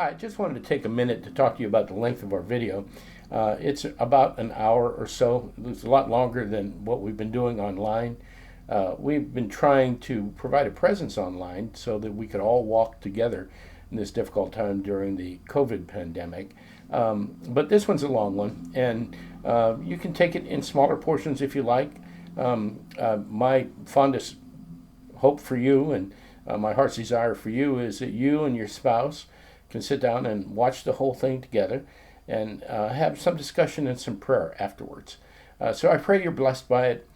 Hi, I just wanted to take a minute to talk to you about the length of our video. It's about an hour or so. It's a lot longer than what we've been doing online. We've been trying to provide a presence online so that we could all walk together in this difficult time during the COVID pandemic. But this one's a long one, and you can take it in smaller portions if you like. My fondest hope for you and my heart's desire for you is that you and your spouse can sit down and watch the whole thing together and have some discussion and some prayer afterwards. So I pray you're blessed by it.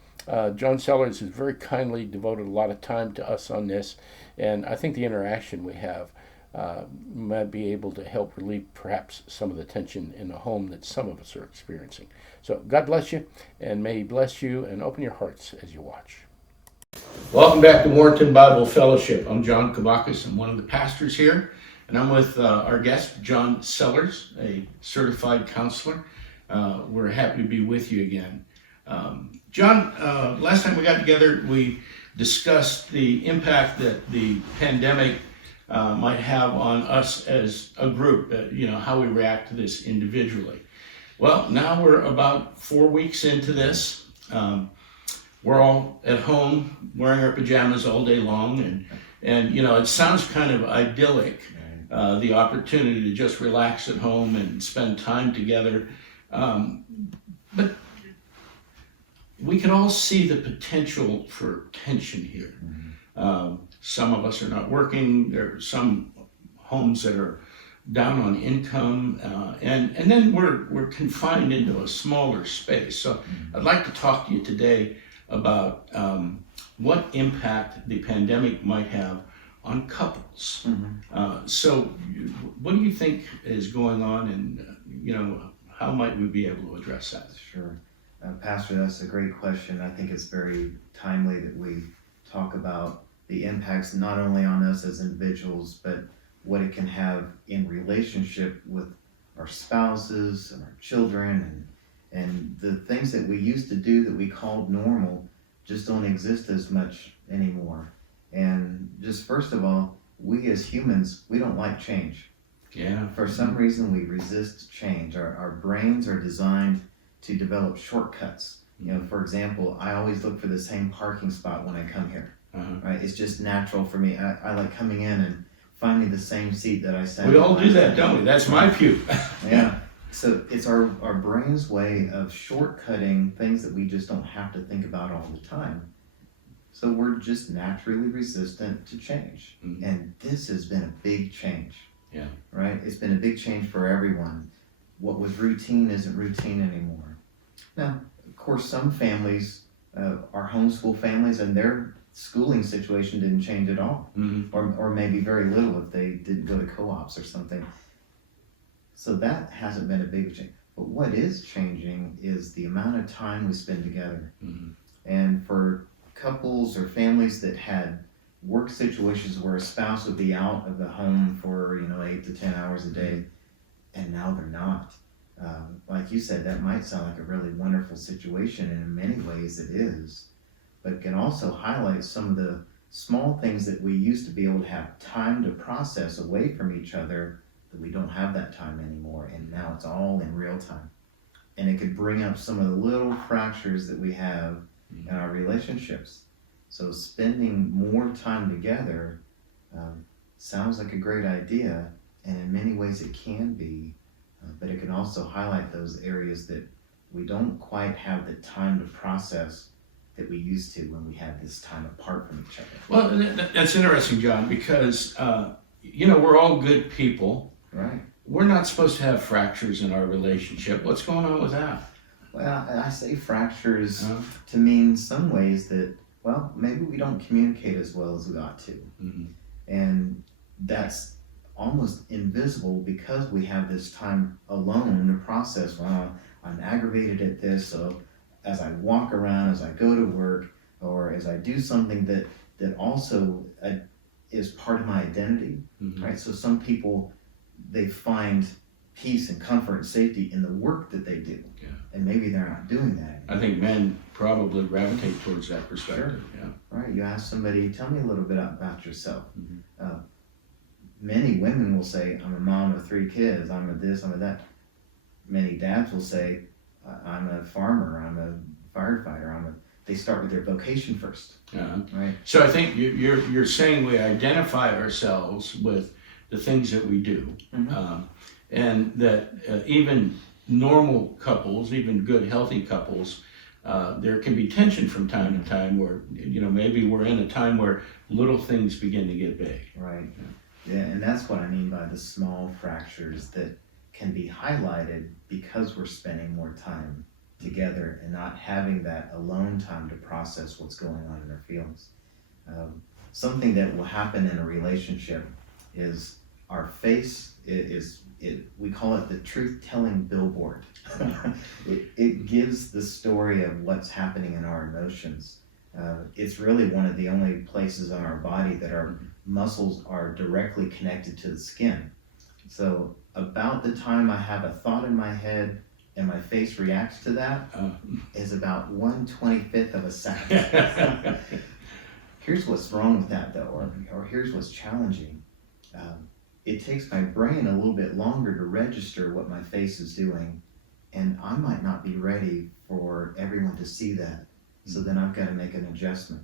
John Sellers has very kindly devoted a lot of time to us on this, and I think the interaction we have might be able to help relieve perhaps some of the tension in the home that some of us are experiencing. So God bless you, and may He bless you and open your hearts as you watch. Welcome back to Warrenton Bible Fellowship. I'm John Kavakis. I'm one of the pastors here, and I'm with our guest, John Sellers, a certified counselor. We're happy to be with you again. John, last time we got together, we discussed the impact that the pandemic might have on us as a group, how we react to this individually. Well, now we're about 4 weeks into this. We're all at home wearing our pajamas all day long, and it sounds kind of idyllic, the opportunity to just relax at home and spend time together. But we can all see the potential for tension here. Some of us are not working. There are some homes that are down on income, and then we're confined into a smaller space. So I'd like to talk to you today about what impact the pandemic might have on couples. So what do you think is going on, and how might we be able to address that? Sure. Pastor, that's a great question. I think it's very timely that we talk about the impacts not only on us as individuals, but what it can have in relationship with our spouses and our children, and the things that we used to do that we called normal just don't exist as much anymore. And just first of all, we as humans, we don't like change. Yeah. For some reason, we resist change. Our brains are designed to develop shortcuts. For example, I always look for the same parking spot when I come here. Right? It's just natural for me. I like coming in and finding the same seat that I sat. We all do that, don't we? That's my pew. Yeah. So it's our brain's way of shortcutting things that we just don't have to think about all the time. So we're just naturally resistant to change. And this has been a big change. Yeah. Right? It's been a big change for everyone. What was routine isn't routine anymore. Now, of course, some families are homeschool families, and their schooling situation didn't change at all, or maybe very little if they didn't go to co-ops or something. So that hasn't been a big change. But what is changing is the amount of time we spend together. And for couples or families that had work situations where a spouse would be out of the home for 8 to 10 hours a day, and now they're not. Like you said, that might sound like a really wonderful situation, and in many ways it is, but it can also highlight some of the small things that we used to be able to have time to process away from each other, that we don't have that time anymore, and now it's all in real time. And it could bring up some of the little fractures that we have in our relationships. So spending more time together sounds like a great idea, and in many ways it can be, but it can also highlight those areas that we don't quite have the time to process that we used to when we had this time apart from each other. Well, that's interesting, John, because we're all good people. Right. We're not supposed to have fractures in our relationship. What's going on with that? Well, I say fractures to mean some ways that, maybe we don't communicate as well as we ought to. And that's almost invisible because we have this time alone to process, I'm aggravated at this, so as I walk around, as I go to work, or as I do something that also is part of my identity, right? So some people, they find peace and comfort and safety in the work that they do. Yeah. And maybe they're not doing that anymore. I think men probably gravitate towards that perspective. Sure. Yeah. Right. You ask somebody, tell me a little bit about yourself. many women will say, I'm a mom of 3 kids, I'm a this, I'm a that. Many dads will say, I'm a farmer, I'm a firefighter, they start with their vocation first. Right? So I think you're saying we identify ourselves with the things that we do, and that even normal couples, even good healthy couples, there can be tension from time to time where, maybe we're in a time where little things begin to get big. Right. Yeah, and that's what I mean by the small fractures that can be highlighted because we're spending more time together and not having that alone time to process what's going on in our feelings. Something that will happen in a relationship is our face we call it the truth-telling billboard. It gives the story of what's happening in our emotions. It's really one of the only places on our body that our muscles are directly connected to the skin. So about the time I have a thought in my head and my face reacts to that is about 1/25 of a second. Here's what's wrong with that though, or here's what's challenging. It takes my brain a little bit longer to register what my face is doing, and I might not be ready for everyone to see that. So then I've got to make an adjustment.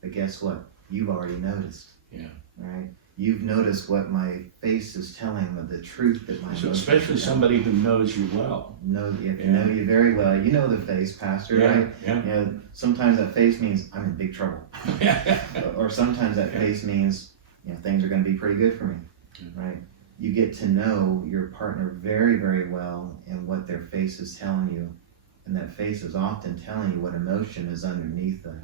But guess what? You've already noticed. Yeah. Right? You've noticed what my face is telling of the truth that my so especially somebody who knows you well. Know you very well. You know the face, Pastor, right? Yeah. Sometimes that face means I'm in big trouble. Or sometimes that face means things are going to be pretty good for me. Right? You get to know your partner very, very well and what their face is telling you. And that face is often telling you what emotion is underneath that.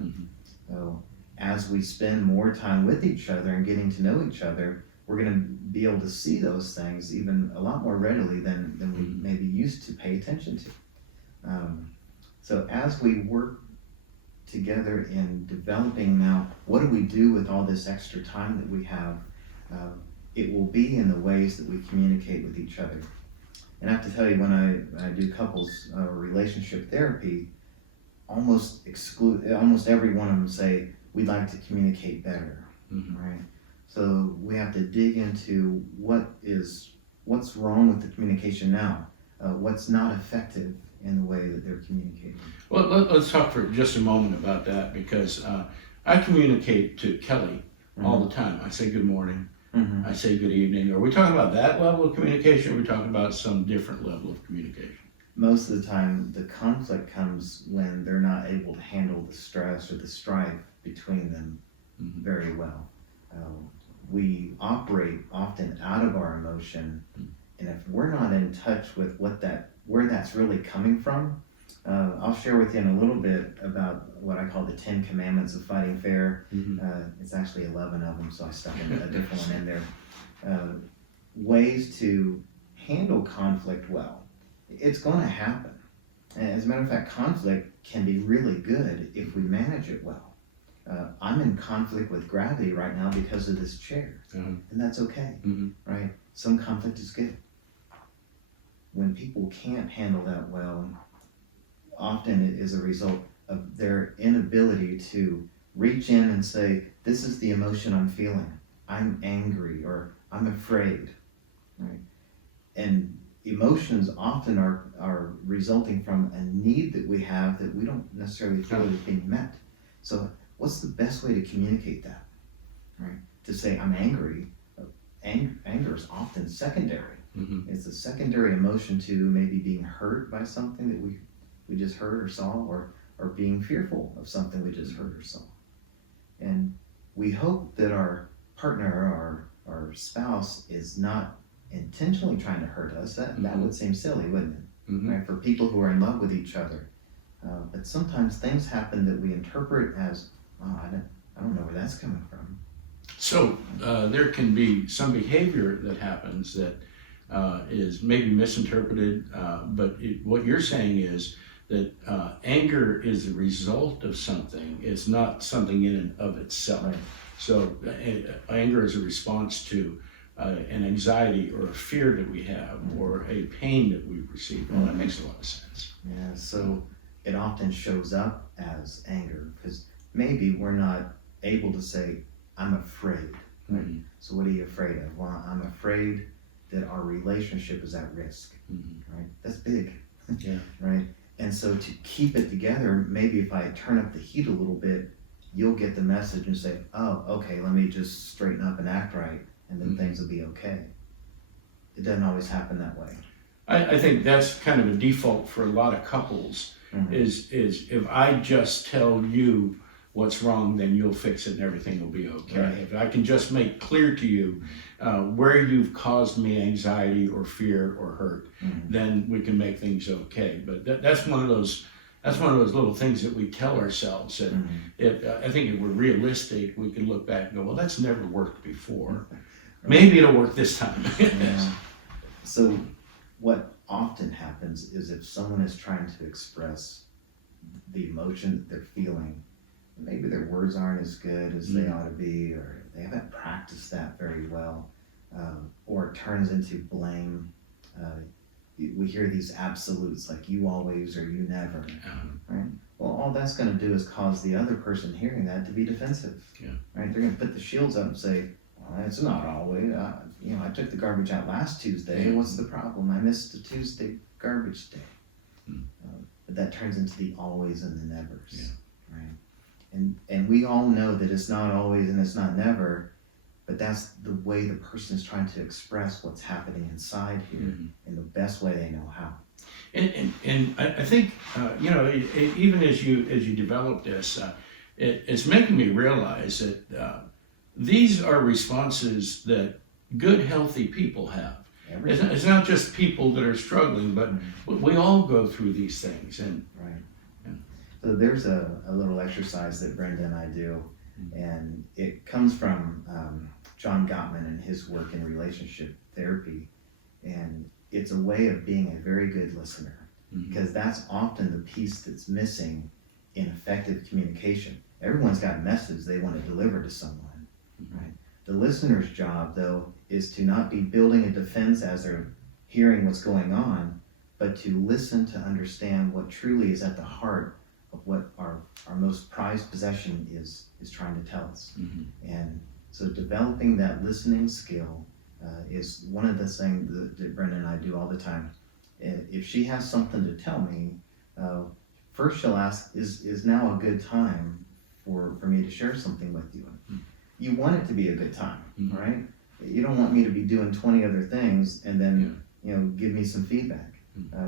So as we spend more time with each other and getting to know each other, we're going to be able to see those things even a lot more readily than we maybe used to pay attention to. So as we work together in developing now, what do we do with all this extra time that we have? It will be in the ways that we communicate with each other. And I have to tell you, when I do couples relationship therapy, almost every one of them say, we'd like to communicate better, right? So we have to dig into what's wrong with the communication now, what's not effective in the way that they're communicating. Well, let's talk for just a moment about that, because I communicate to Kelly all the time. I say good morning. I say good evening. Are we talking about that level of communication, or are we talking about some different level of communication? Most of the time, the conflict comes when they're not able to handle the stress or the strife between them very well. We operate often out of our emotion, and if we're not in touch with where that's really coming from, I'll share with you in a little bit about what I call the 10 Commandments of Fighting Fair. It's actually 11 of them, so I stuck a different one in there. Ways to handle conflict well. It's going to happen. As a matter of fact, conflict can be really good if we manage it well. I'm in conflict with gravity right now because of this chair, and that's okay, right? Some conflict is good. When people can't handle that well, often it is a result of their inability to reach in and say, this is the emotion I'm feeling. I'm angry, or I'm afraid, right? And emotions often are resulting from a need that we have that we don't necessarily feel is being met. So what's the best way to communicate that, right? To say I'm angry. Anger is often secondary. It's a secondary emotion to maybe being hurt by something that we just heard or saw, or being fearful of something we just heard or saw. And we hope that our partner or our spouse is not intentionally trying to hurt us. That would seem silly, wouldn't it? Right? For people who are in love with each other. But sometimes things happen that we interpret as, I don't know where that's coming from. So there can be some behavior that happens that is maybe misinterpreted, but what you're saying is that anger is a result of something. It's not something in and of itself. Right. So anger is a response to an anxiety or a fear that we have, or a pain that we receive. Well, that makes a lot of sense. Yeah, so it often shows up as anger because maybe we're not able to say, I'm afraid. Mm-hmm. So what are you afraid of? Well, I'm afraid that our relationship is at risk. Mm-hmm. Right? That's big. Yeah. Right? And so to keep it together, maybe if I turn up the heat a little bit, you'll get the message and say, oh, okay, let me just straighten up and act right, and then things will be okay. It doesn't always happen that way. I think that's kind of a default for a lot of couples, is if I just tell you what's wrong, then you'll fix it and everything will be okay. Right. If I can just make clear to you where you've caused me anxiety or fear or hurt, then we can make things okay. But that's one of those little things that we tell ourselves. And I think if we're realistic, we can look back and go, well, that's never worked before. Maybe it'll work this time. Yeah. So what often happens is if someone is trying to express the emotion that they're feeling, maybe their words aren't as good as they ought to be, or they haven't practiced that very well, or it turns into blame. We hear these absolutes like you always or you never, right? Well, all that's going to do is cause the other person hearing that to be defensive, right? They're going to put the shields up and say, well, it's not always, I took the garbage out last Tuesday. What's the problem? I missed the Tuesday garbage day. But that turns into the always and the nevers, right? And we all know that it's not always and it's not never, but that's the way the person is trying to express what's happening inside here in the best way they know how. And I think even as you develop this, it's making me realize that these are responses that good, healthy people have. It's not just people that are struggling, but we all go through these things. And so there's a little exercise that Brenda and I do, and it comes from John Gottman and his work in relationship therapy, and it's a way of being a very good listener, because that's often the piece that's missing in effective communication. Everyone's got a message they want to deliver to someone, right? The listener's job, though, is to not be building a defense as they're hearing what's going on, but to listen to understand what truly is at the heart of what our most prized possession is trying to tell us. And so developing that listening skill is one of the things that Brenda and I do all the time. If she has something to tell me, first she'll ask, is now a good time for me to share something with you? You want it to be a good time, right? You don't want me to be doing 20 other things and then give me some feedback.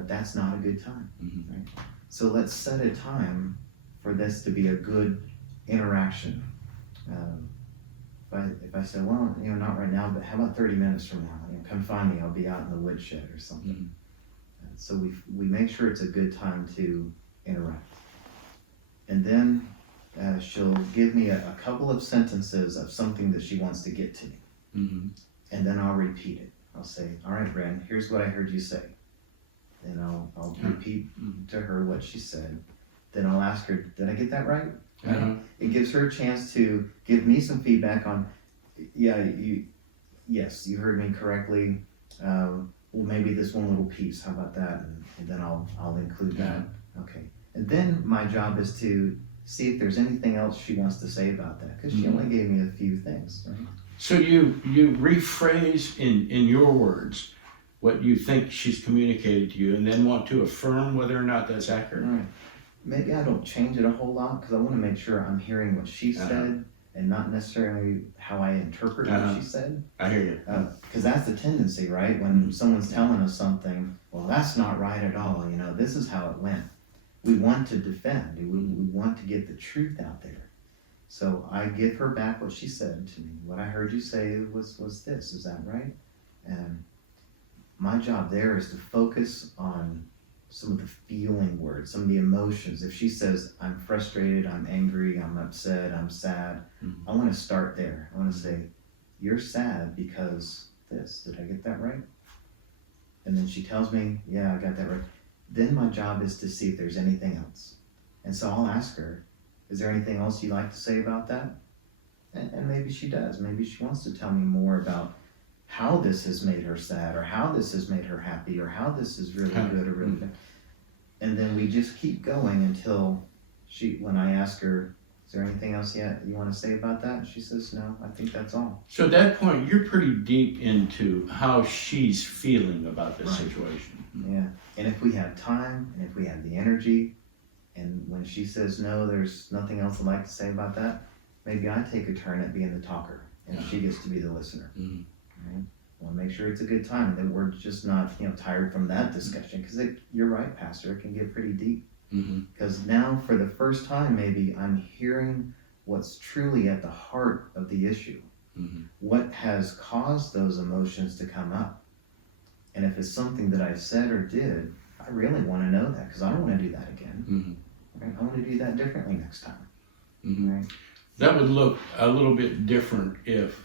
That's not a good time, right? So let's set a time for this to be a good interaction. If I say, well, not right now, but how about 30 minutes from now? Come find me. I'll be out in the woodshed or something. So we make sure it's a good time to interact. And then she'll give me a couple of sentences of something that she wants to get to me. And then I'll repeat it. I'll say, all right, Bren, here's what I heard you say. Then I'll repeat to her what she said. Then I'll ask her, did I get that right? It gives her a chance to give me some feedback on, yes, you heard me correctly. Well, maybe this one little piece, how about that? And then I'll include that. Okay. And then my job is to see if there's anything else she wants to say about that, because she only gave me a few things, right? So you rephrase in your words what you think she's communicated to you, and then want to affirm whether or not that's accurate. Right. Maybe I don't change it a whole lot, because I want to make sure I'm hearing what she said and not necessarily how I interpret what she said. I hear you. Because that's the tendency, right? When someone's telling us something, well, that's not right at all. This is how it went. We want to defend. We want to get the truth out there. So I give her back what she said to me. What I heard you say was this. Is that right? And my job there is to focus on some of the feeling words, some of the emotions. If she says, I'm frustrated, I'm angry, I'm upset, I'm sad, I want to start there. I want to say, you're sad because this. Did I get that right? And then she tells me, yeah, I got that right. Then my job is to see if there's anything else. And so I'll ask her, is there anything else you'd like to say about that? And maybe she does. Maybe she wants to tell me more about how this has made her sad, or how this has made her happy, or how this is really good or really bad. And then we just keep going until when I ask her, is there anything else yet you want to say about that? And she says, no, I think that's all. So at that point, you're pretty deep into how she's feeling about this situation. Yeah. And if we have time, and if we have the energy, and when she says no, there's nothing else I'd like to say about that, maybe I take a turn at being the talker, and she gets to be the listener. Mm-hmm. Right? I want to make sure it's a good time, and that we're just not, tired from that discussion, because you're right, Pastor, it can get pretty deep. Because now, for the first time, maybe I'm hearing what's truly at the heart of the issue. What has caused those emotions to come up? And if it's something that I said or did, I really want to know that, because I don't want to do that again. Right? I want to do that differently next time. Right? That would look a little bit different if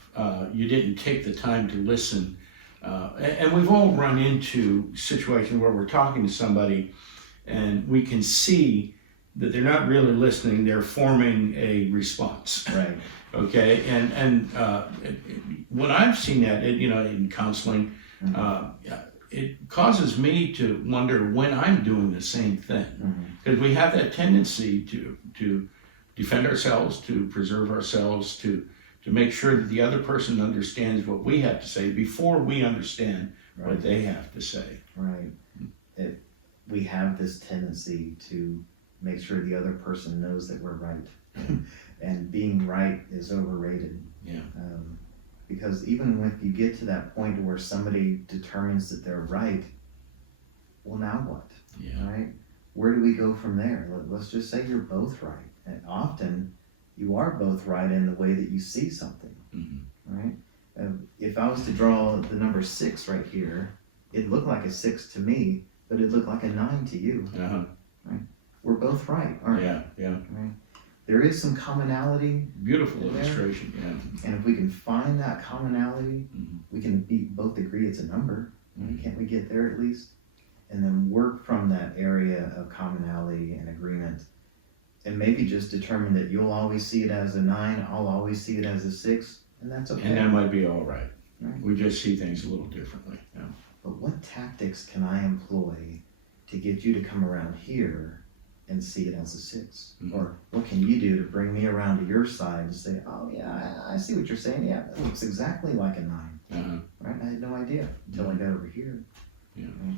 you didn't take the time to listen. And we've all run into situations where we're talking to somebody and we can see that they're not really listening, they're forming a response. Right. Okay, and when I've seen that, in counseling, it causes me to wonder when I'm doing the same thing. Because we have that tendency to defend ourselves, to preserve ourselves, to make sure that the other person understands what we have to say before we understand what they have to say. Right. We have this tendency to make sure the other person knows that we're right. And being right is overrated. Yeah. Because even if you get to that point where somebody determines that they're right, well, now what? Yeah. Right? Where do we go from there? Let's just say you're both right. And often you are both right in the way that you see something. Right? If I was to draw the number 6 right here, it looked like a 6 to me, but it looked like a 9 to you. Right? We're both right, aren't we? Yeah. Right? There is some commonality. Beautiful illustration, yeah. And if we can find that commonality, we can both agree it's a number. Can't we get there at least? And then work from that area of commonality and agreement. And maybe just determine that you'll always see it as a 9, I'll always see it as a 6, and that's okay. And that might be all right. Right. We just see things a little differently. Yeah. But what tactics can I employ to get you to come around here and see it as a 6? Or what can you do to bring me around to your side and say, oh yeah, I see what you're saying. Yeah, that looks exactly like a 9. Right? I had no idea until I got over here. Yeah. Right?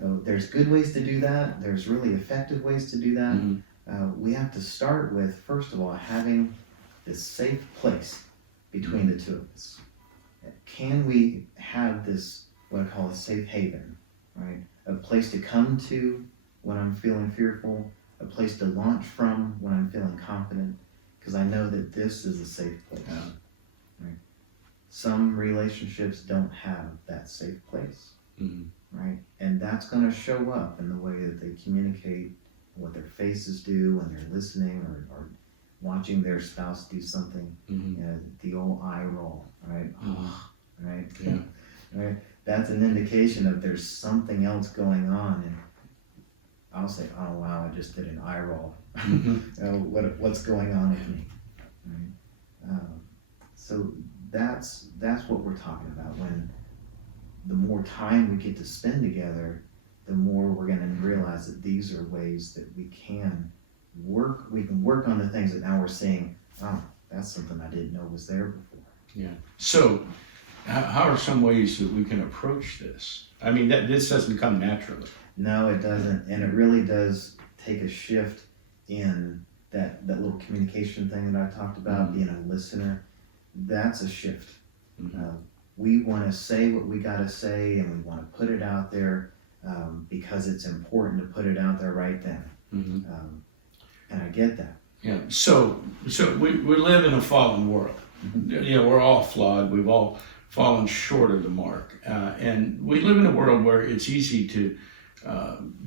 So there's good ways to do that. There's really effective ways to do that. We have to start with, first of all, having this safe place between the two of us. Can we have this, what I call a safe haven, right? A place to come to when I'm feeling fearful, a place to launch from when I'm feeling confident, because I know that this is a safe place. Right? Some relationships don't have that safe place, right? And that's going to show up in the way that they communicate, what their faces do when they're listening or watching their spouse do something. The old eye roll, right? Right? Yeah. Right? That's an indication that there's something else going on, and I'll say, oh wow, I just did an eye roll. What's going on with me? Right? So that's what we're talking about. When the more time we get to spend together, the more we're going to realize that these are ways that we can work. We can work on the things that now we're saying, oh, that's something I didn't know was there before. Yeah. So how are some ways that we can approach this? I mean, this doesn't come naturally. No, it doesn't. And it really does take a shift in that little communication thing that I talked about, being a listener. That's a shift. We want to say what we got to say, and we want to put it out there because it's important to put it out there right then. And I get that. Yeah. So we live in a fallen world. We're all flawed. We've all fallen short of the mark. And we live in a world where it's easy to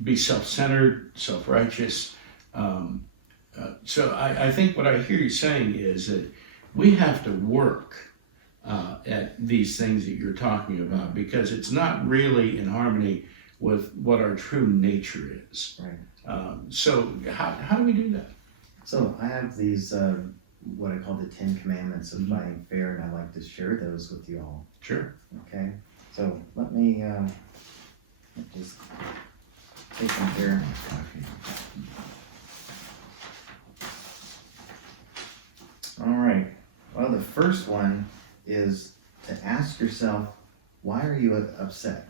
be self-centered, self-righteous. So I think what I hear you saying is that we have to work at these things that you're talking about, because it's not really in harmony with what our true nature is. Right. So how do we do that? So I have these, what I call the 10 Commandments of fighting fair, and I'd like to share those with you all. Sure. Okay. So let me just take them here. All right. Well, the first one is to ask yourself, why are you upset?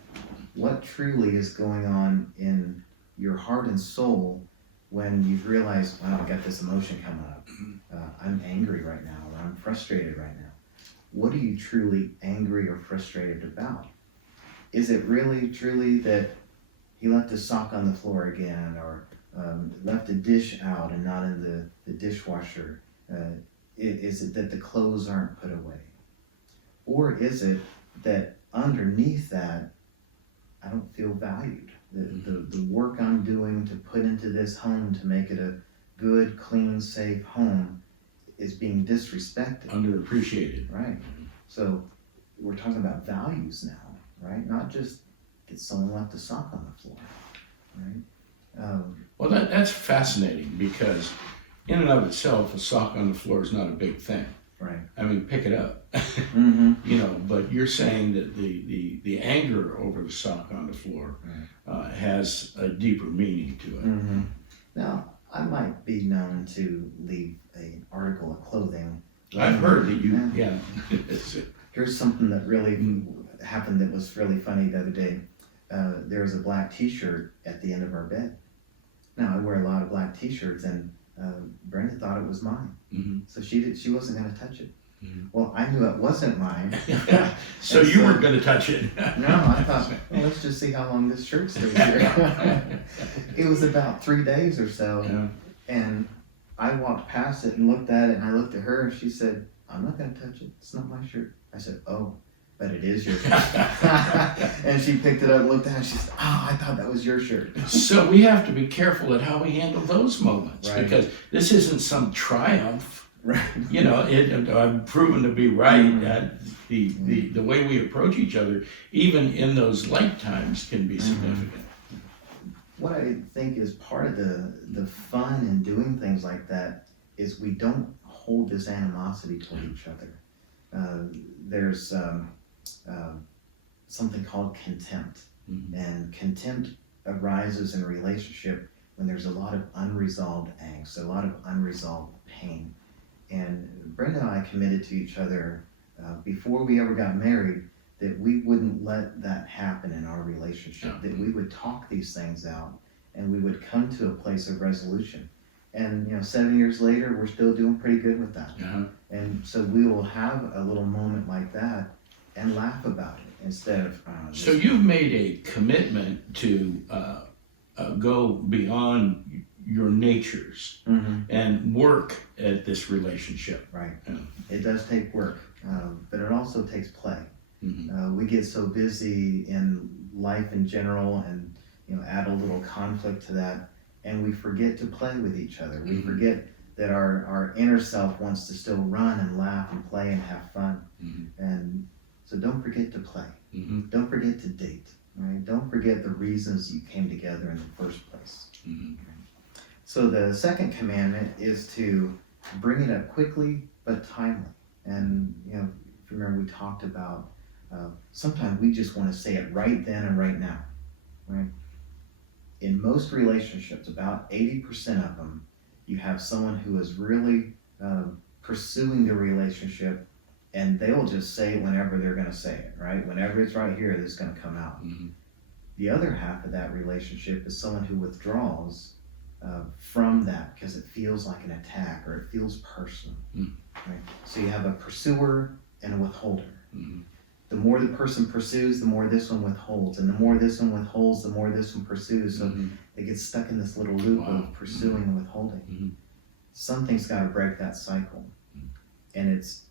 What truly is going on in your heart and soul when you've realized, wow, I got this emotion coming up. I'm angry right now, or I'm frustrated right now. What are you truly angry or frustrated about? Is it really, truly that he left his sock on the floor again, or left a dish out and not in the dishwasher? Is it that the clothes aren't put away? Or is it that underneath that, I don't feel valued? The work I'm doing to put into this home to make it a good, clean, safe home is being disrespected. Underappreciated. Right. So we're talking about values now, right? Not just that someone left a sock on the floor, right? Well, that's fascinating, because in and of itself, a sock on the floor is not a big thing. Right. I mean, pick it up. Mm-hmm. You know, but you're saying that the anger over the sock on the floor has a deeper meaning to it. Mm-hmm. Now, I might be known to leave an article of clothing. I've heard that you, yeah. Here's something that really happened that was really funny the other day. There was a black t-shirt at the end of our bed. Now, I wear a lot of black t-shirts, and Brenda thought it was mine. Mm-hmm. So she wasn't going to touch it. Mm-hmm. Well, I knew it wasn't mine. So you weren't going to touch it. No, I thought, well, let's just see how long this shirt stays here. It was about 3 days or so. Yeah. And I walked past it and looked at it, and I looked at her, and she said, I'm not going to touch it. It's not my shirt. I said, oh, but it is your shirt. And she picked it up and looked at it, and she said, oh, I thought that was your shirt. So we have to be careful at how we handle those moments, Right. because this isn't some triumph. Right. You know, I'm proven to be right. Mm-hmm. The way we approach each other, even in those light times, can be significant. What I think is part of the fun in doing things like that is we don't hold this animosity toward each other. There's something called contempt. Mm-hmm. And contempt arises in a relationship when there's a lot of unresolved angst, a lot of unresolved pain. And Brenda and I committed to each other before we ever got married that we wouldn't let that happen in our relationship, that we would talk these things out and we would come to a place of resolution. And 7 years later, we're still doing pretty good with that. Uh-huh. And so we will have a little moment like that and laugh about it instead of... So you've made a commitment to go beyond your natures and work at this relationship. Right. Yeah. It does take work, but it also takes play. Mm-hmm. We get so busy in life in general, and add a little conflict to that, and we forget to play with each other. We forget that our inner self wants to still run and laugh and play and have fun. And so don't forget to play. Don't forget to date. Right? Don't forget the reasons you came together in the first place. So the second commandment is to bring it up quickly but timely. And if you remember, we talked about sometimes we just want to say it right then and right now. Right? In most relationships, about 80% of them, you have someone who is really pursuing the relationship, and they'll just say it whenever they're going to say it, right? Whenever it's right here, it's going to come out. The other half of that relationship is someone who withdraws from that because it feels like an attack or it feels personal. Right? So you have a pursuer and a withholder. The more the person pursues, the more this one withholds. And the more this one withholds, the more this one pursues. So they get stuck in this little loop of pursuing and withholding. Something's got to break that cycle. And it's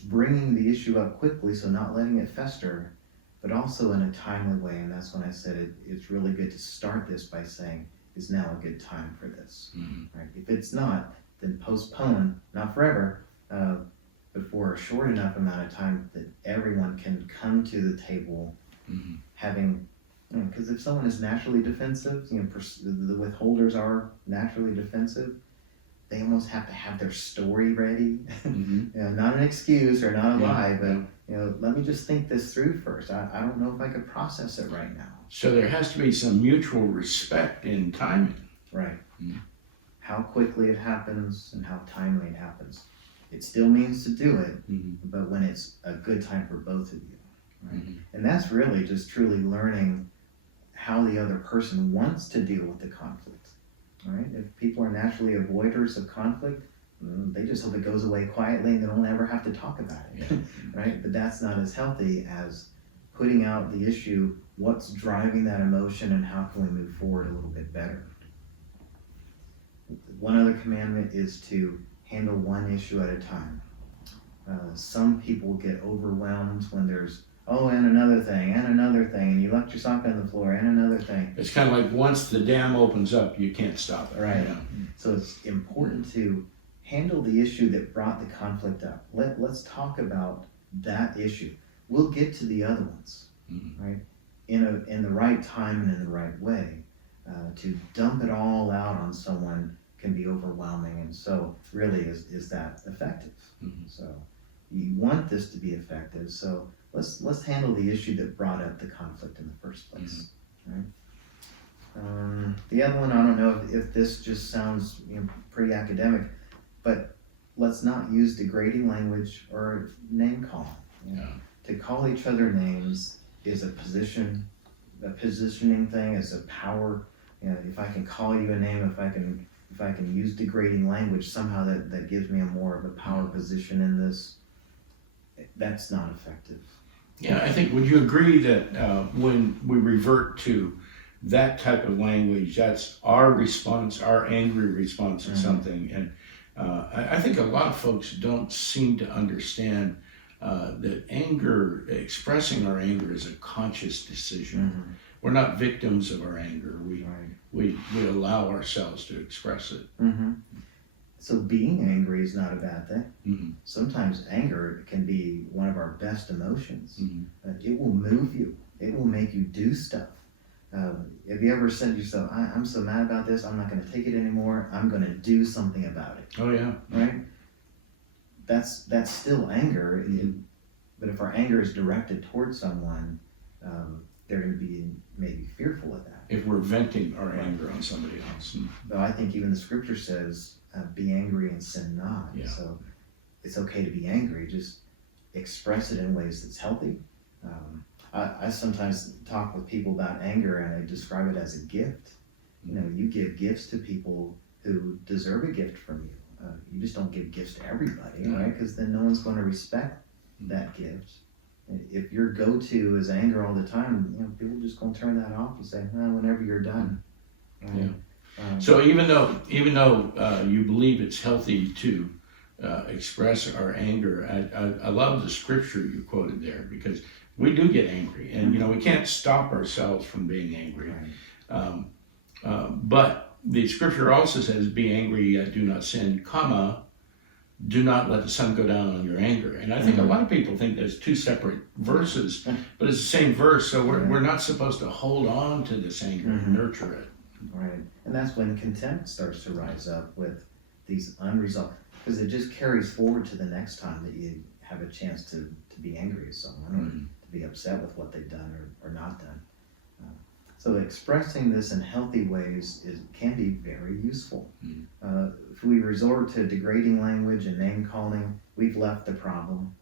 bringing the issue up quickly, so not letting it fester, but also in a timely way. And that's when I said it's really good to start this by saying, is now a good time for this? Right? If it's not, then postpone, not forever, but for a short enough amount of time that everyone can come to the table having, because if someone is naturally defensive, the withholders are naturally defensive, they almost have to have their story ready. Not an excuse or not a lie, but let me just think this through first. I don't know if I could process it right now. So there has to be some mutual respect in timing. Right. How quickly it happens and how timely it happens. It still means to do it, Mm-hmm. but when it's a good time for both of you, right? Mm-hmm. And that's really just truly learning how the other person wants to deal with the conflict, right? If people are naturally avoiders of conflict, they just hope it goes away quietly and they don't ever have to talk about it, Yeah. right? But that's not as healthy as putting out the issue, what's driving that emotion, and how can we move forward a little bit better. One other commandment is to handle one issue at a time. Some people get overwhelmed when there's, and another thing, and you left your sock on the floor, and another thing. It's kind of like once the dam opens up, you can't stop it. Right. So it's important to handle the issue that brought the conflict up. Let's talk about that issue. We'll get to the other ones, right? In the right time and in the right way. To dump it all out on someone can be overwhelming, and so really is that effective? So you want this to be effective, so let's handle the issue that brought up the conflict in the first place, right? The other one, I don't know if this just sounds pretty academic, but let's not use degrading language or name calling. To call each other names is a positioning thing, is a power. If I can call you a name, if I can use degrading language, somehow that gives me a more of a power position in this. That's not effective. Yeah, I think, would you agree that when we revert to that type of language, that's our response, our angry response to something? And I think a lot of folks don't seem to understand that anger, expressing our anger, is a conscious decision. We're not victims of our anger. We allow ourselves to express it. So being angry is not a bad thing. Sometimes anger can be one of our best emotions. It will move you. It will make you do stuff. Have you ever said to yourself, I'm so mad about this, I'm not going to take it anymore, I'm going to do something about it? Oh yeah. Right? That's still anger, but if our anger is directed towards someone, they're going to be maybe fearful of that. If we're venting our anger on somebody else. Though I think even the scripture says, be angry and sin not. Yeah. So it's okay to be angry, just express it in ways that's healthy. I sometimes talk with people about anger and I describe it as a gift. You give gifts to people who deserve a gift from you. You just don't give gifts to everybody, right? Because then no one's going to respect that gift. If your go-to is anger all the time, people just going to turn that off and say, whenever you're done. Right? So even though you believe it's healthy to express our anger, I love the scripture you quoted there, because we do get angry, and we can't stop ourselves from being angry. But the scripture also says, "Be angry, yet do not sin, comma, do not let the sun go down on your anger." And I think a lot of people think there's two separate verses, but it's the same verse. So we're not supposed to hold on to this anger and nurture it. Right, and that's when contempt starts to rise up with these unresolved, because it just carries forward to the next time that you have a chance to be angry at someone or to be upset with what they've done or not done. So expressing this in healthy ways can be very useful. If we resort to degrading language and name calling, we've left the problem,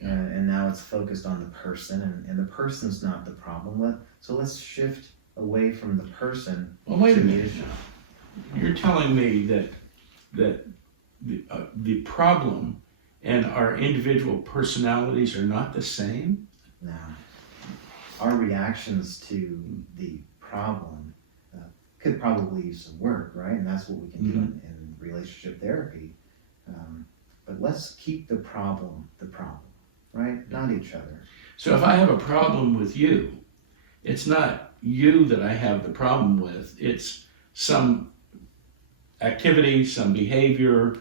and now it's focused on the person, and the person's not the problem. So let's shift away from the person. Well, wait a minute now. You're telling me that the problem and our individual personalities are not the same? No. Our reactions to the problem could probably use some work, right? And that's what we can do in relationship therapy. But let's keep the problem, right? Not each other. So if I have a problem with you, it's not you that I have the problem with. It's some activity, some behavior,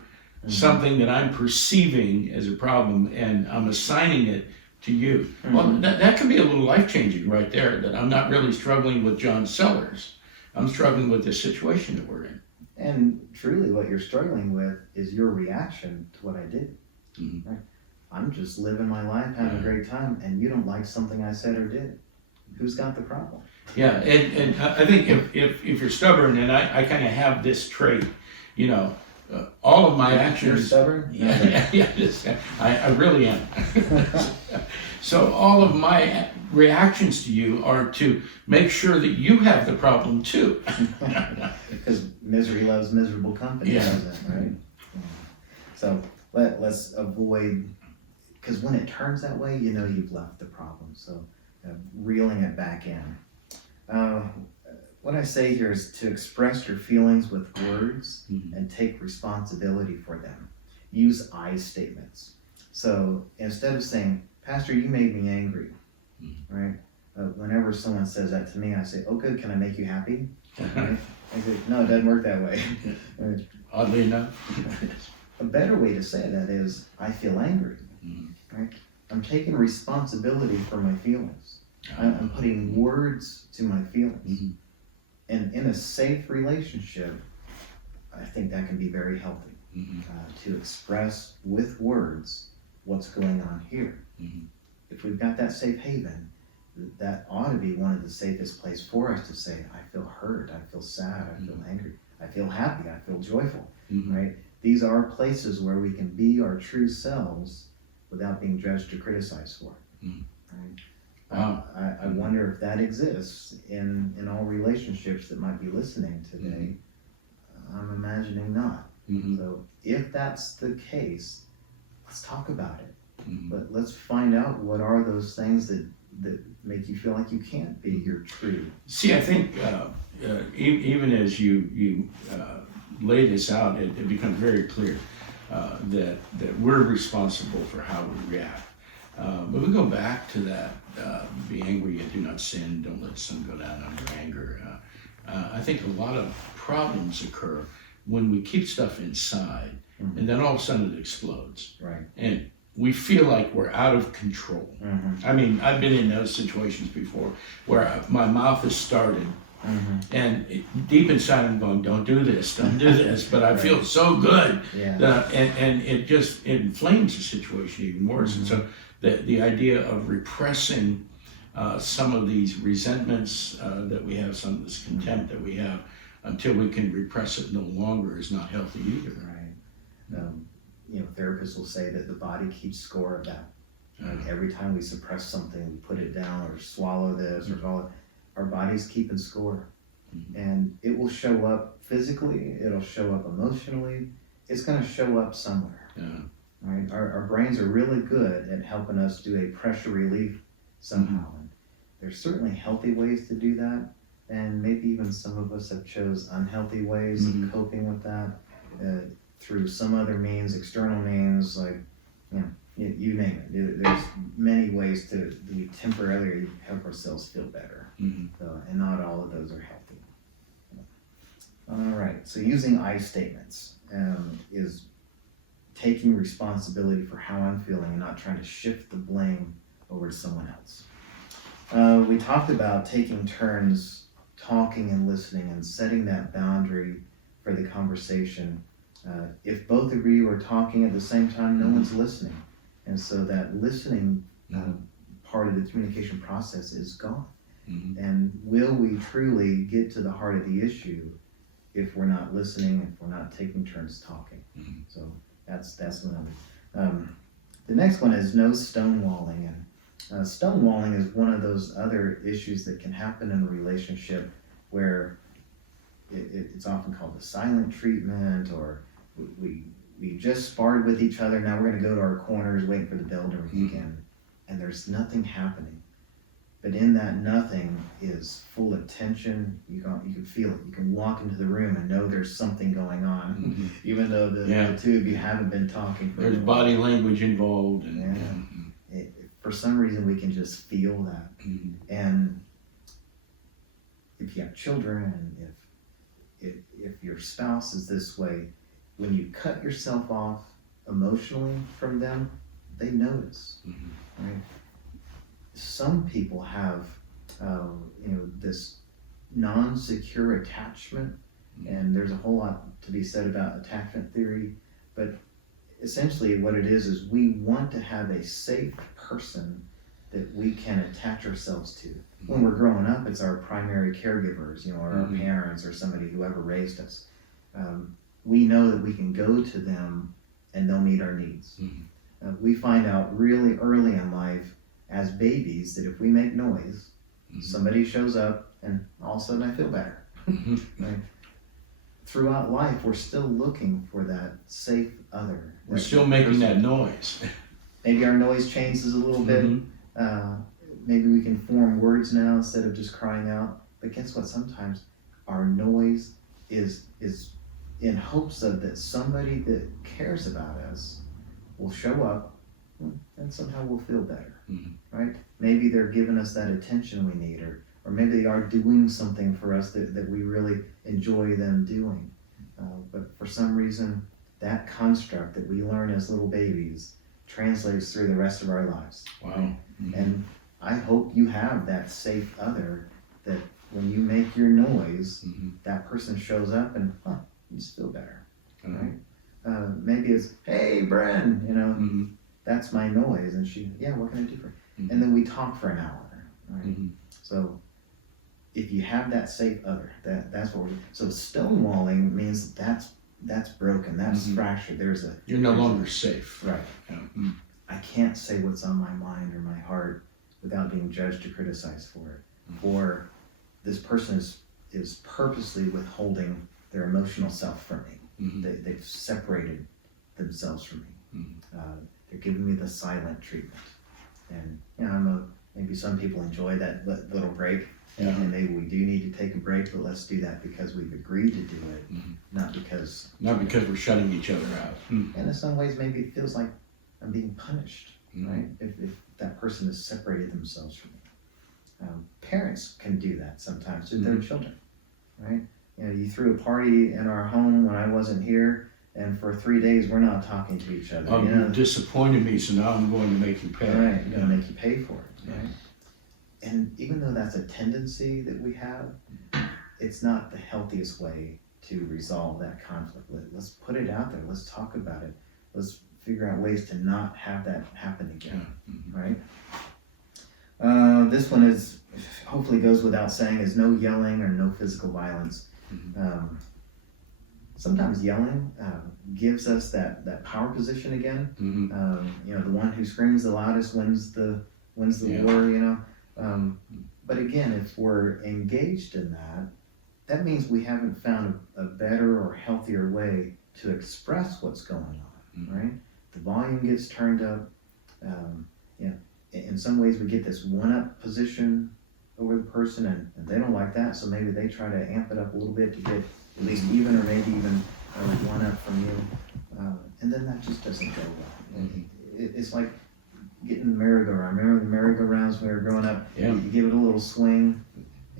something that I'm perceiving as a problem, and I'm assigning it to you. Well, that can be a little life-changing right there, that I'm not really struggling with John Sellers. I'm struggling with this situation that we're in. And truly what you're struggling with is your reaction to what I did. Right? I'm just living my life, having a great time, and you don't like something I said or did. Who's got the problem? Yeah, and I think if you're stubborn, and I kind of have this trait, all of my You're actions. stubborn? I really am. So all of my reactions to you are to make sure that you have the problem too. Because misery loves miserable company, Yeah. doesn't it, right? Yeah. So let's avoid, because when it turns that way, you know you've left the problem. So reeling it back in. What I say here is to express your feelings with words and take responsibility for them. Use I statements. So instead of saying, Pastor, you made me angry, right? Whenever someone says that to me, I say, oh good, can I make you happy? Right? I say, no, it doesn't work that way. Oddly enough. A better way to say that is, I feel angry, right? I'm taking responsibility for my feelings. I'm putting words to my feelings. And in a safe relationship, I think that can be very healthy, to express with words what's going on here. If we've got that safe haven, that ought to be one of the safest places for us to say, I feel hurt, I feel sad, I feel angry, I feel happy, I feel joyful, right? These are places where we can be our true selves without being judged or criticized for it, right? I wonder if that exists in all relationships that might be listening today. I'm imagining not. So if that's the case, let's talk about it. But let's find out what are those things that make you feel like you can't be your true. See, I think even as you lay this out, it becomes very clear that we're responsible for how we react. But we go back to that, be angry and do not sin, don't let the sun go down on your anger. I think a lot of problems occur when we keep stuff inside and then all of a sudden it explodes. Right. And we feel like we're out of control. I mean, I've been in those situations before where my mouth is started and deep inside I'm going, don't do this, but I feel so good. And it just inflames the situation even worse. And so the idea of repressing some of these resentments that we have, some of this contempt that we have, until we can repress it no longer is not healthy either. Right. Therapists will say that the body keeps score of that. Like every time we suppress something, we put it down or swallow this or swallow, our body's keeping score. And it will show up physically, it'll show up emotionally, it's going to show up somewhere. Right? Our brains are really good at helping us do a pressure relief somehow. And there's certainly healthy ways to do that, and maybe even some of us have chose unhealthy ways of coping with that through some other means, external means, like you name it. There's many ways to we temporarily help ourselves feel better, and not all of those are healthy. All right, so using I statements is taking responsibility for how I'm feeling and not trying to shift the blame over to someone else. We talked about taking turns talking and listening and setting that boundary for the conversation. If both of you are talking at the same time, no one's listening. And so that listening part of the communication process is gone. And will we truly get to the heart of the issue if we're not listening, if we're not taking turns talking? So that's one of them. The next one is no stonewalling. And stonewalling is one of those other issues that can happen in a relationship where it's often called the silent treatment, or we just sparred with each other, now we're going to go to our corners waiting for the bell to ring again, and there's nothing happening. But in that nothing is full of tension. You can feel it. You can walk into the room and know there's something going on, even though the two of you haven't been talking for There's body language involved. For some reason, we can just feel that. And if you have children, and if your spouse is this way, when you cut yourself off emotionally from them, they notice, right? Some people have, this non-secure attachment, and there's a whole lot to be said about attachment theory, but essentially what it is we want to have a safe person that we can attach ourselves to. When we're growing up, it's our primary caregivers, or our parents or somebody who ever raised us. we know that we can go to them and they'll meet our needs. We find out really early in life as babies that if we make noise, somebody shows up and all of a sudden I feel better. Right? Throughout life, we're still looking for that safe other. We're still making that noise. Maybe our noise changes a little bit. Maybe we can form words now instead of just crying out. But guess what? Sometimes our noise is in hopes of that somebody that cares about us will show up and somehow we'll feel better. Right? Maybe they're giving us that attention we need, or maybe they are doing something for us that we really enjoy them doing. But for some reason, that construct that we learn as little babies translates through the rest of our lives. Wow. And I hope you have that safe other that when you make your noise, that person shows up and you just feel better. Right? Maybe it's, hey, Bren, that's my noise. And she, what can I do for you? And then we talk for an hour. Right? So if you have that safe other, that's what we're, so stonewalling means that's broken, that's fractured. You're no longer safe. Right. I can't say what's on my mind or my heart without being judged or criticized for it. Or this person is purposely withholding their emotional self from me. They've separated themselves from me. They're giving me the silent treatment. And maybe some people enjoy that little break. And maybe we do need to take a break, but let's do that because we've agreed to do it, not because we're shutting each other out. And in some ways, maybe it feels like I'm being punished, right? If that person has separated themselves from me. Parents can do that sometimes to their children, right? You threw a party in our home when I wasn't here, and for 3 days we're not talking to each other. You disappointed me, so now I'm going to make you pay. Right, I'm going to make you pay for it, right? And even though that's a tendency that we have, it's not the healthiest way to resolve that conflict. Let's put it out there. Let's talk about it. Let's figure out ways to not have that happen again, right? This one is, hopefully goes without saying, is no yelling or no physical violence. Sometimes yelling gives us that power position again. The one who screams the loudest wins the war, But again, if we're engaged in that means we haven't found a better or healthier way to express what's going on, right? The volume gets turned up. In some ways we get this one-up position over the person, and they don't like that, so maybe they try to amp it up a little bit to get at least even, or maybe even one up from you. And then that just doesn't go well. It's like getting the merry-go-round. Remember the merry-go-rounds when we were growing up? You give it a little swing,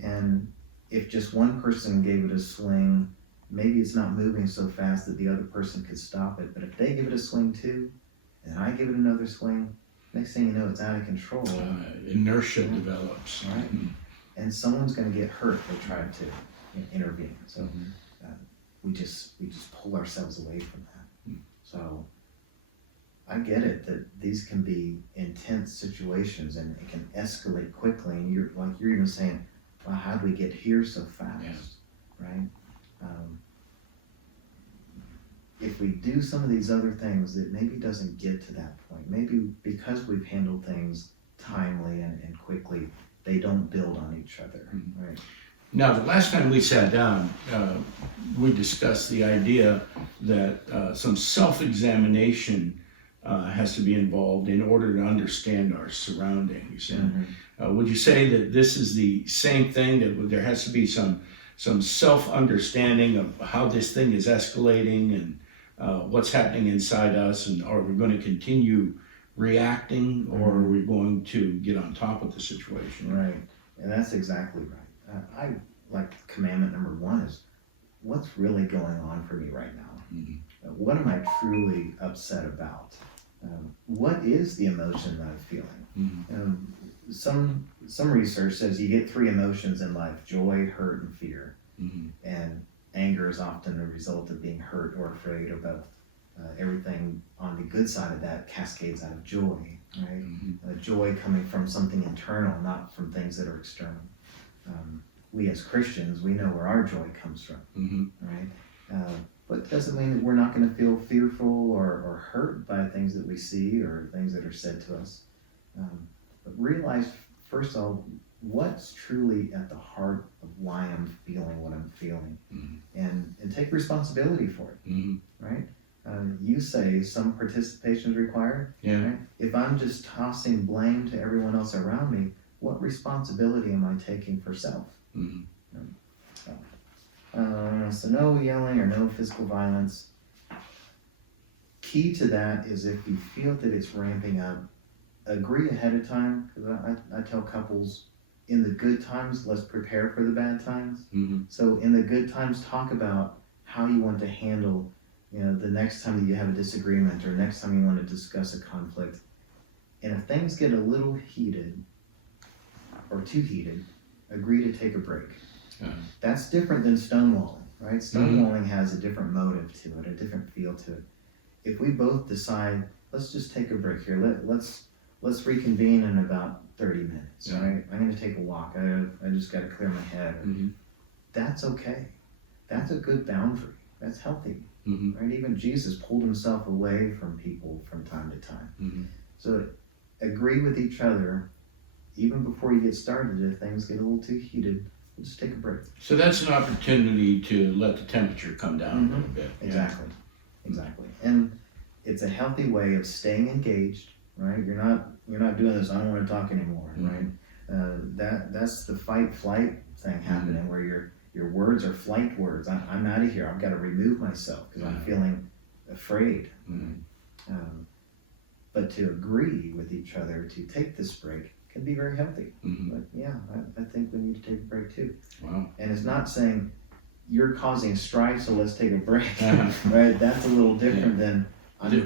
and if just one person gave it a swing, maybe it's not moving so fast that the other person could stop it. But if they give it a swing too, and I give it another swing, next thing you know, it's out of control. Inertia develops. Right? And someone's going to get hurt if they try to intervene. So we just pull ourselves away from that. So I get it that these can be intense situations and it can escalate quickly. And you're even saying, well, how did we get here so fast? Right? If we do some of these other things that maybe doesn't get to that point, maybe because we've handled things timely and quickly, they don't build on each other, right? Now, the last time we sat down, we discussed the idea that some self-examination has to be involved in order to understand our surroundings. And would you say that this is the same thing, that there has to be some self-understanding of how this thing is escalating and what's happening inside us, and are we going to continue reacting, or are we going to get on top of the situation? Right, and that's exactly right. I like commandment number 1 is, what's really going on for me right now? What am I truly upset about? What is the emotion that I'm feeling? Some research says you get 3 emotions in life: joy, hurt, and fear. And anger is often a result of being hurt or afraid, or both. Everything on the good side of that cascades out of joy, right? Joy coming from something internal, not from things that are external. We as Christians, we know where our joy comes from, right? But it doesn't mean that we're not going to feel fearful or hurt by things that we see or things that are said to us. But realize, first of all, what's truly at the heart of why I'm feeling what I'm feeling, and take responsibility for it, right? You say some participation is required. Yeah. Right? If I'm just tossing blame to everyone else around me, what responsibility am I taking for self? So no yelling or no physical violence. Key to that is if you feel that it's ramping up, agree ahead of time. Because I tell couples, in the good times, let's prepare for the bad times. So in the good times, talk about how you want to handle, the next time that you have a disagreement or next time you want to discuss a conflict. And if things get a little heated or too heated, agree to take a break. That's different than stonewalling, right? Stonewalling has a different motive to it, a different feel to it. If we both decide, let's just take a break here, let's reconvene in about 30 minutes, right? I'm going to take a walk. I just got to clear my head. That's okay. That's a good boundary. That's healthy, right? Even Jesus pulled himself away from people from time to time. So agree with each other, even before you get started. If things get a little too heated, just take a break. So that's an opportunity to let the temperature come down a little bit. Exactly. And it's a healthy way of staying engaged, right? You're not doing this, I don't want to talk anymore, right? That's the fight flight thing happening, where your words are flight words. I'm out of here. I've got to remove myself because I'm feeling afraid. But to agree with each other to take this break can be very healthy. But I think we need to take a break too. Wow. And it's not saying you're causing strife, so let's take a break, right? That's a little different than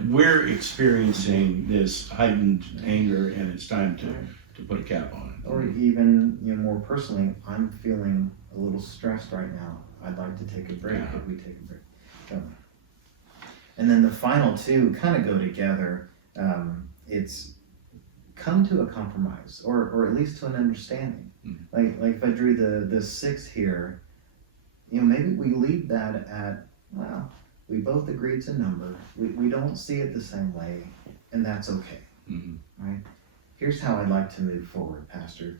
we're experiencing this heightened anger, and it's time to put a cap on it. Or even, more personally, I'm feeling a little stressed right now. I'd like to take a break. Could we take a break? And then the final two kind of go together. It's come to a compromise, or at least to an understanding. Like if I drew the 6 here, maybe we leave that at, well, we both agree it's a number. We don't see it the same way, and that's okay, right? Here's how I'd like to move forward, Pastor.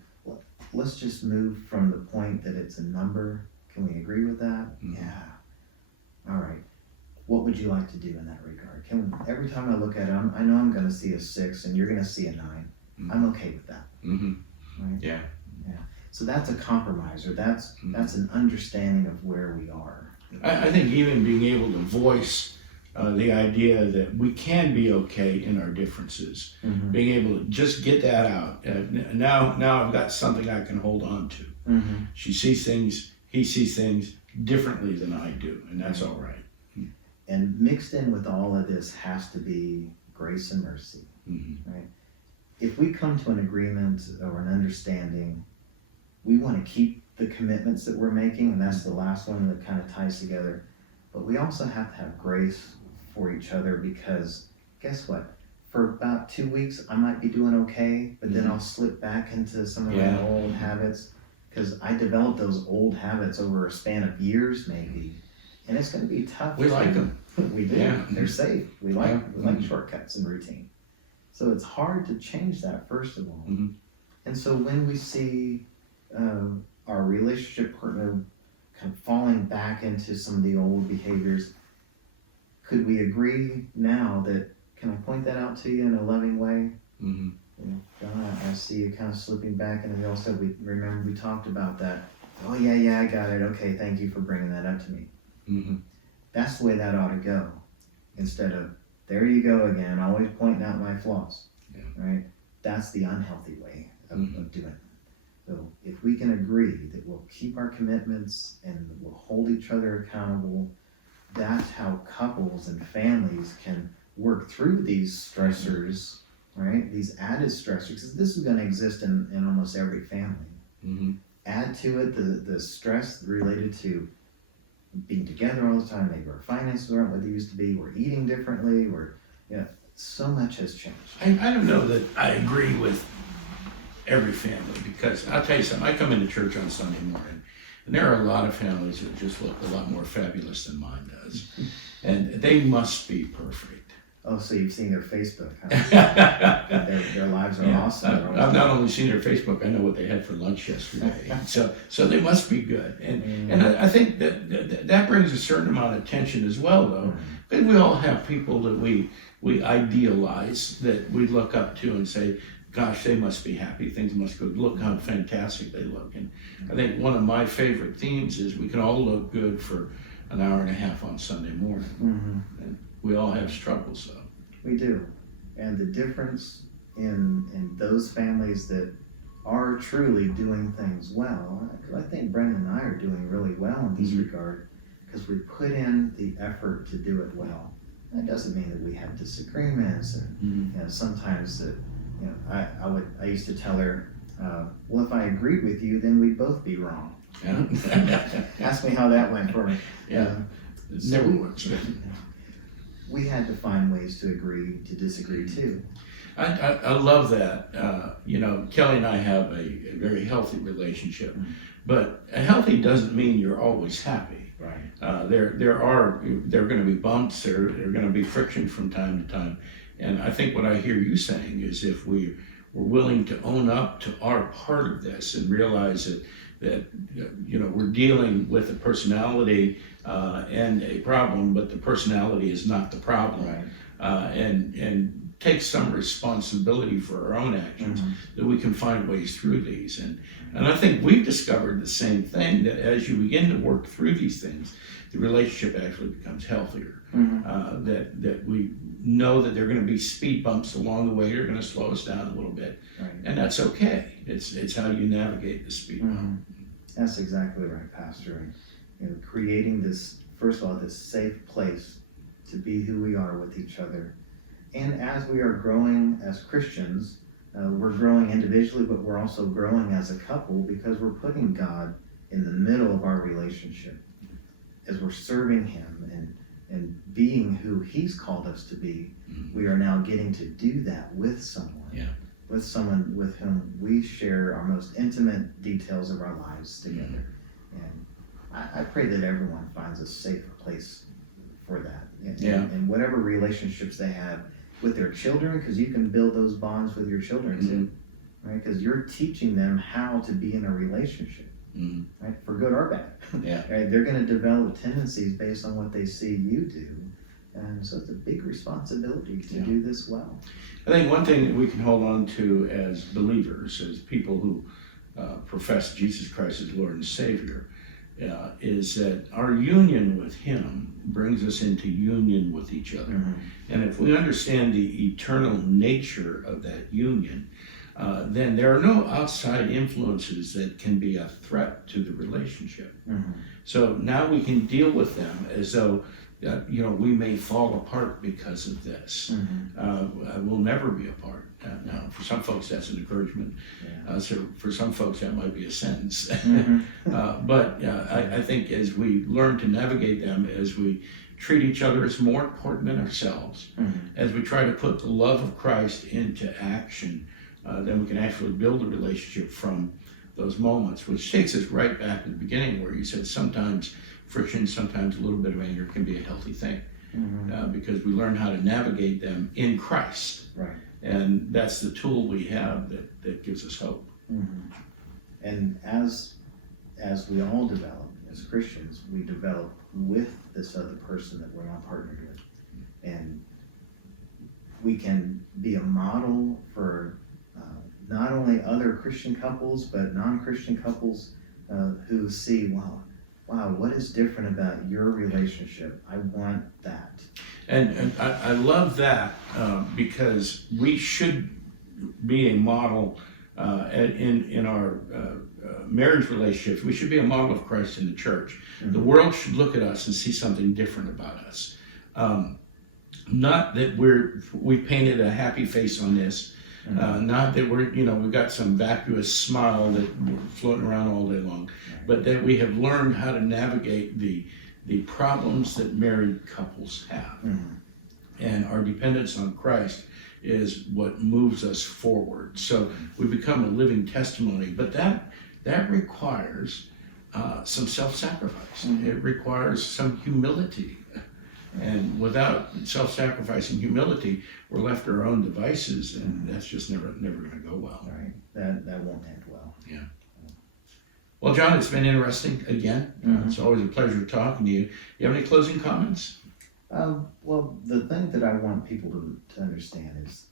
Let's just move from the point that it's a number. Can we agree with that? Yeah. All right. What would you like to do in that regard? Every time I look at it, I know I'm going to see a 6 and you're going to see a 9. I'm okay with that. Right? Yeah. So that's a compromise, or that's an understanding of where we are. I think even being able to voice the idea that we can be okay in our differences, being able to just get that out. Now I've got something I can hold on to. She sees things, he sees things differently than I do, and that's all right. And mixed in with all of this has to be grace and mercy, right? If we come to an agreement or an understanding, we want to keep the commitments that we're making, and that's the last one that kind of ties together. But we also have to have grace for each other, because guess what? For about 2 weeks, I might be doing okay, but then I'll slip back into some of my old habits, because I developed those old habits over a span of years, maybe. And it's going to be tough. We like them. We do. Yeah. They're safe. We like shortcuts and routine. So it's hard to change that, first of all. And so when we see our relationship partner kind of falling back into some of the old behaviors, could we agree now that, can I point that out to you in a loving way? John, I see you kind of slipping back, and then also we talked about that. Oh yeah, I got it. Okay, thank you for bringing that up to me. That's the way that ought to go, instead of, there you go again, always pointing out my flaws, right? That's the unhealthy way of doing it. So if we can agree that we'll keep our commitments and we'll hold each other accountable, that's how couples and families can work through these stressors, right? These added stressors, because this is going to exist in almost every family. Add to it the stress related to being together all the time. Maybe our finances aren't what they used to be. We're eating differently. So much has changed. I don't know that I agree with every family, because I'll tell you something. I come into church on Sunday morning, And there are a lot of families that just look a lot more fabulous than mine does. And they must be perfect. Oh, so you've seen their Facebook, huh? their lives are awesome. I've not only seen their Facebook, I know what they had for lunch yesterday. So they must be good. And I think that brings a certain amount of tension as well, though. Because we all have people that we idealize, that we look up to and say, gosh, they must be happy, things must go, look how fantastic they look. And I think one of my favorite themes is we can all look good for an hour and a half on Sunday morning. And we all have struggles, though. We do. And the difference in those families that are truly doing things well, I think Brendan and I are doing really well in this regard, because we put in the effort to do it well. That doesn't mean that we have disagreements, and you know, sometimes that, you know, I used to tell her, well, if I agreed with you, then we'd both be wrong. Ask me how that went for me. It never works. We had to find ways to agree to disagree too. I love that. You know, Kelly and I have a very healthy relationship, but healthy doesn't mean you're always happy. Right. There are going to be bumps. There are going to be friction from time to time, and I think what I hear you saying is if we're willing to own up to our part of this and realize that you know, we're dealing with a personality and a problem, but the personality is not the problem, and take some responsibility for our own actions, that we can find ways through these. And I think we've discovered the same thing, that as you begin to work through these things, the relationship actually becomes healthier. That we know that there are going to be speed bumps along the way. They're going to slow us down a little bit, and that's okay. It's how you navigate the speed bump. That's exactly right, Pastor. And, you know, creating this, first of all, this safe place to be who we are with each other. And as we are growing as Christians, we're growing individually, but we're also growing as a couple, because we're putting God in the middle of our relationship. As we're serving Him and being who He's called us to be, we are now getting to do that with someone. With someone with whom we share our most intimate details of our lives together. And I pray that everyone finds a safe place for that. And whatever relationships they have with their children, because you can build those bonds with your children too, right? Because you're teaching them how to be in a relationship, right? For good or bad. Right? They're going to develop tendencies based on what they see you do. And so it's a big responsibility to do this well. I think one thing that we can hold on to as believers, as people who profess Jesus Christ as Lord and Savior, is that our union with Him brings us into union with each other. And if we understand the eternal nature of that union, then there are no outside influences that can be a threat to the relationship. So now we can deal with them as though you know, we may fall apart because of this. We'll never be apart. Now, for some folks, that's an encouragement. So for some folks, that might be a sentence. But I think as we learn to navigate them, as we treat each other as more important than ourselves, as we try to put the love of Christ into action, then we can actually build a relationship from those moments, which takes us right back to the beginning where you said sometimes friction, sometimes a little bit of anger can be a healthy thing, because we learn how to navigate them in Christ. And that's the tool we have that gives us hope. And as we all develop as Christians, we develop with this other person that we're now partnered with. And we can be a model for not only other Christian couples, but non-Christian couples who see, wow, what is different about your relationship? I want that. And I love that because we should be a model in our marriage relationships. We should be a model of Christ in the church. The world should look at us and see something different about us. Not that we've painted a happy face on this. Not that we've got some vacuous smile that we're floating around all day long, but that we have learned how to navigate the problems that married couples have. And our dependence on Christ is what moves us forward. So we become a living testimony, but that requires some self-sacrifice. Mhm. It requires some humility. And without self-sacrifice and humility, we're left to our own devices, and that's just never going to go well. Right. That won't end well. Well, John, it's been interesting again. Mhm. It's always a pleasure talking to you. You have any closing comments? Well, the thing that I want people to understand is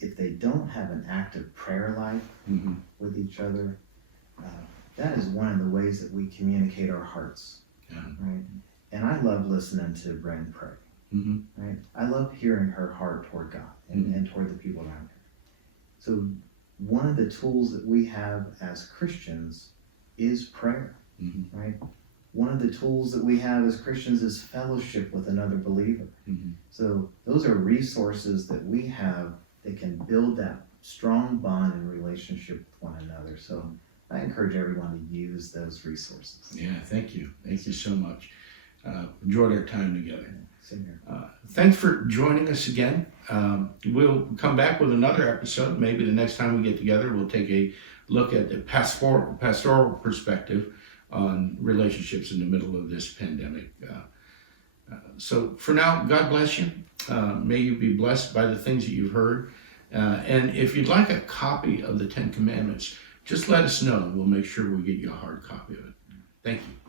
if they don't have an active prayer life Mm-hmm. with each other, that is one of the ways that we communicate our hearts. Yeah. Right? And I love listening to Bren pray. Mm-hmm. Right? I love hearing her heart toward God and toward the people around her. So one of the tools that we have as Christians is prayer. Mm-hmm. Right? One of the tools that we have as Christians is fellowship with another believer. Mm-hmm. So those are resources that we have that can build that strong bond and relationship with one another. So I encourage everyone to use those resources. Yeah, thank you. Thank you so much. Enjoyed our time together. Same here. Thanks for joining us again. We'll come back with another episode. Maybe the next time we get together, we'll take a look at the pastoral perspective on relationships in the middle of this pandemic. So for now, God bless you. May you be blessed by the things that you've heard. And if you'd like a copy of the 10 Commandments, just let us know. We'll make sure we get you a hard copy of it. Thank you.